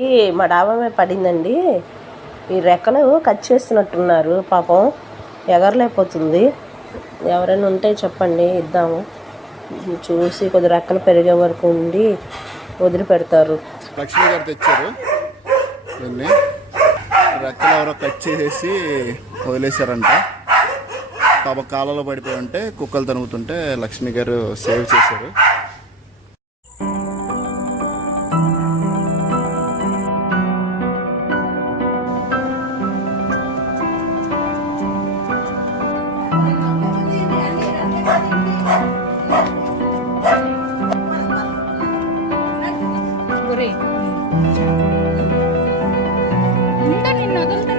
మా డాబా మీద పడిందండి. ఈ రెక్కలు కట్ చేస్తున్నట్టున్నారు, పాపం ఎగరలేకపోతుంది. ఎవరైనా ఉంటే చెప్పండి, ఇద్దాము. చూసి కొద్ది రెక్కలు పెరిగే వరకు ఉండి వదిలిపెడతారు. లక్ష్మి గారు తెచ్చారు దీన్ని. రెక్కలు ఎవరో కట్ చేసేసి వదిలేశారంట. పాప కాలలో పడిపోయి ఉంటే కుక్కలు తరుగుతుంటే లక్ష్మి గారు సేవ్ చేశారు. నిన్ను వదులుతా